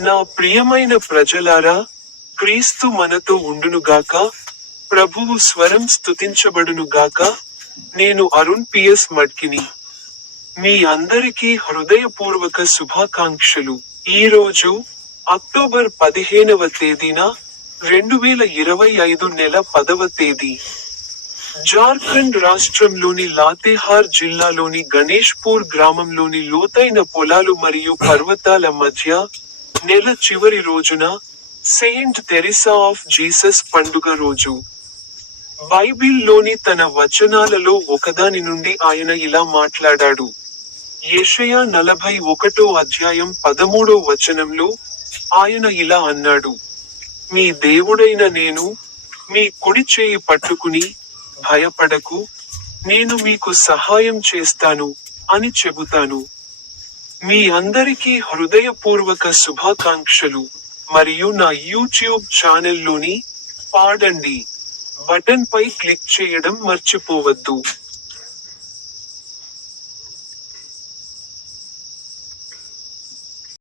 నా ప్రియమైన ప్రజలారా క్రీస్తు మనతో ఉండునుగాక ప్రభువు స్వరం స్తుతించబడునుగాక నేను అరుణ్ పిఎస్ మడ్కిని మీ అందరికీ హృదయపూర్వక శుభాకాంక్షలు. ఈ రోజు అక్టోబర్ పదిహేనవ తేదీన రెండు వేల ఇరవై ఐదు నెల పదవ తేదీ. జార్ఖండ్ రాష్ట్రంలోని లాతేహార్ జిల్లాలోని గణేష్పూర్ గ్రామంలోని లోతైన పొలాలు మరియు పర్వతాల మధ్య నెల చివరి రోజున సెయింట్ తెరిసా ఆఫ్ జీసస్ పండుగ రోజు. బైబిల్లోని తన వచనాలలో ఒకదాని నుండి ఆయన ఇలా మాట్లాడాడు. యషయా నలభై ఒకటో అధ్యాయం పదమూడో వచనంలో ఆయన ఇలా అన్నాడు. మీ దేవుడైన నేను మీ కుడి చేయి పట్టుకుని భయపడకు నేను మీకు సహాయం చేస్తాను అని చెబుతాను. మీ అందరికీ హృదయపూర్వక శుభాకాంక్షలు మరియు నా యూట్యూబ్ ఛానల్లోని పాడండి. బటన్ పై క్లిక్ చేయడం మర్చిపోవద్దు.